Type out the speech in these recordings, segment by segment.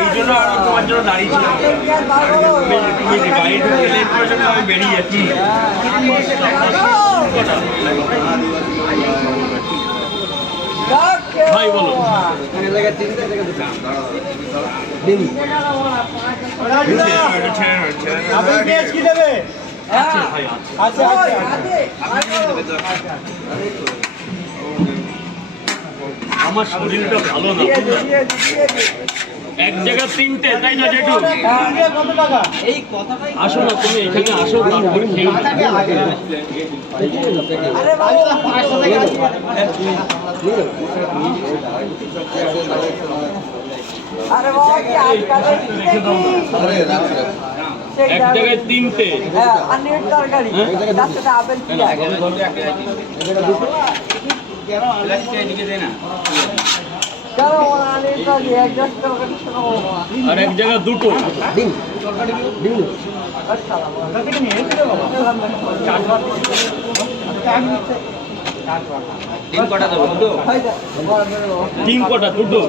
এই জন্য তোমার জন্য দাঁড়িয়েছিলাম, গাড়ি ঢুকে লেট করার জন্য আমি বেরিয়ে যাচ্ছি। ভাই বলো কি দেবে? আচ্ছা আমার শরীরটা ভালো না, এক জায়গায় তিনটে, তাই না জেঠু? কত টাকা? আসো না তুমি এখানে আসো, তারপরে খেয়ে এক জায়গায় তিনটে। আর এক জায়গায় দুটো। ডিম কটা দেবো? দুটো। ডিম কটা? দুটো।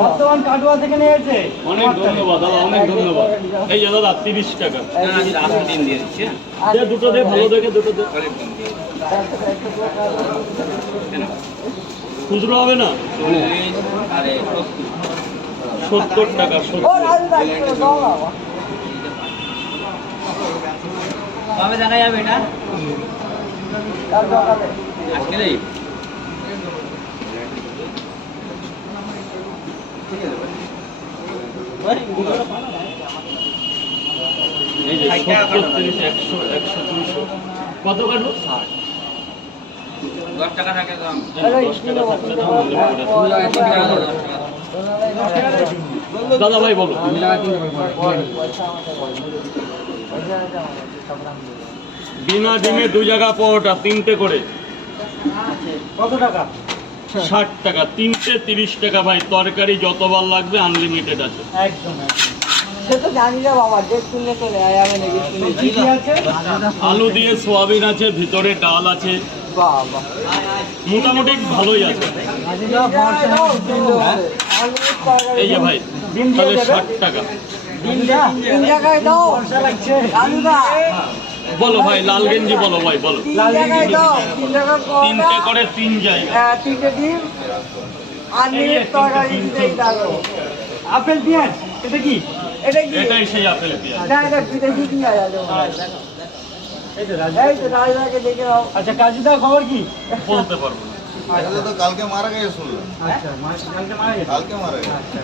বর্তমান কাটুয়া থেকে নিয়েছে। অনেক ধন্যবাদ দাদা, অনেক ধন্যবাদ। এই যে দাদা 30 টাকা। ডিম দিয়ে দিচ্ছি। দুটো দে, ভালো দেখে দুটো দে। খুচরো হবে না? 70 টাকা। কবে দেখা যাবে এটা? আজকে নেই। এই যে 70, 30, 100, 100, 200 কত কাটবো? 60। 10 টাকা থাকে দাম। 10 টাকা থাকলে দাম হলে পরে। দাদা ভাই বলো। বিনা ডিমে 2 জায়গা পরোটা, 3টে করে। কত টাকা? 60 টাকা। 3টে 30 টাকা ভাই। তরকারি যতবার লাগবে আনলিমিটেড আছে। একদম সে তো জানি না বাবা, ডেট শুনলে চলে আমি নাকি শুনেছি। কি আছে? আলু দিয়ে সোয়াবিন আছে, ভিতরে ডাল আছে, বাবা মোটামুটি ভালোই আছে। এই যে ভাই, তাহলে 60 টাকা। তিন জায়গায় দাও, আলুদা বলো ভাই, লাল গেঞ্জি বলো ভাই, বলো। তিন জায়গায় দাও, 3 জায়গা 3টে করে 3 জায়গা। 3টে ডিম আনলিমিটেড তরকারি দিতেই থাকো। আপেল পেঁয়াজ এটা কি? এটা কি? এটাই সেই আপেল পেঁয়াজ। না এটা বিদেশি পেঁয়াজ আছে। এই তো এই তো রাজদাকে দেখে নাও। আচ্ছা কাজীদার খবর কি? বলতে পারবো না। এটা তো কালকে মারা গেছে শুনলাম। আচ্ছা কালকে মারা গেছে। কালকে মারা গেছে।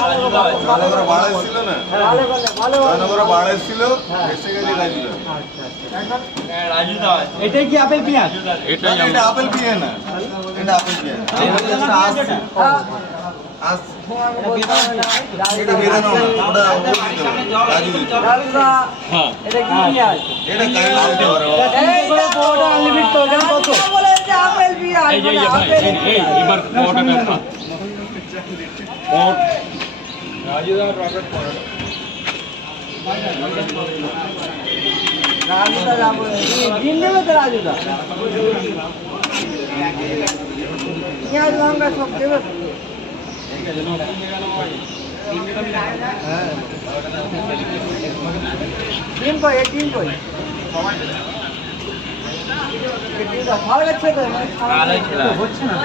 ভালো জয়নগরে বাড়া এসেছিল না? ভালো ভালো জয়নগরে বাড়া এসেছিল, এসে গেছে রাজীব। এটাই কি আপেল পেঁয়াজ? এটাই এটা আপেল পিয়ে না, এটা আপেল পিয়ে না। এটা বেঁধে নাও না, ওটা ও দিতে হবে, রাজীব দিতে হবে। রাজদা হ্যাঁ। এটা কি পেঁয়াজ? এটা কাইন্ডলি দিতে হবে। পরোটা আনলিমিটেড তরকারি কত? বলেছে আপেল পেঁয়াজ। এই যে ভাই, এই এবার পরোটাটা খা। রাজদা যাবো, ডিম দেবে তো রাজদা? পেঁয়াজ লঙ্কা সব দেবে তো? ডিম কই? ডিম কই? ভালো লাগছে তো? ভালোই ছিল। হচ্ছে না।